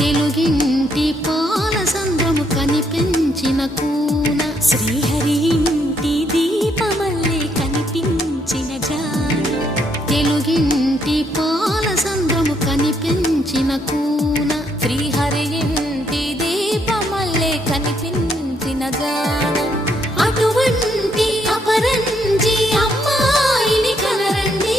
తెలుగింటి పాల సంద్రము కనిపించిన కూన శ్రీహరి ఇంటి దీపమల్లే కనిపించిన జాడ తెలుగింటి పాల సంద్రము కనిపించిన కూన శ్రీహరి ఇంటి దీపమల్లే కనిపించిన జాడ అటువంటి అపరంజి అమ్మాయిని కనరండి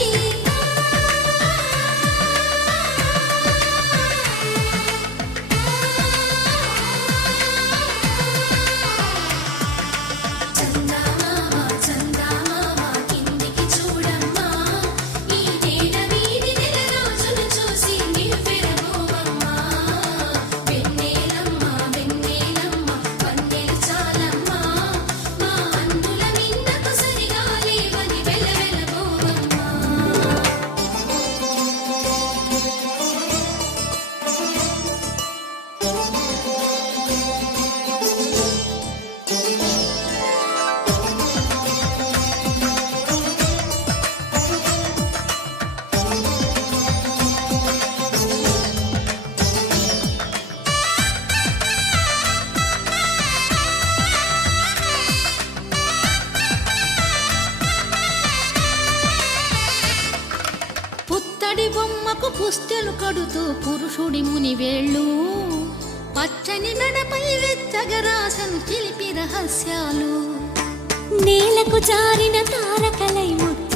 పుత్తడి బొమ్మకు పుస్తెలు కడుతూ పురుషుడి ముని వేళ్ళు పచ్చని మెడపై వెచ్చగరాసను చిలిపి రహస్యాలు నేలకు జారిన తారకలై ముత్యాలు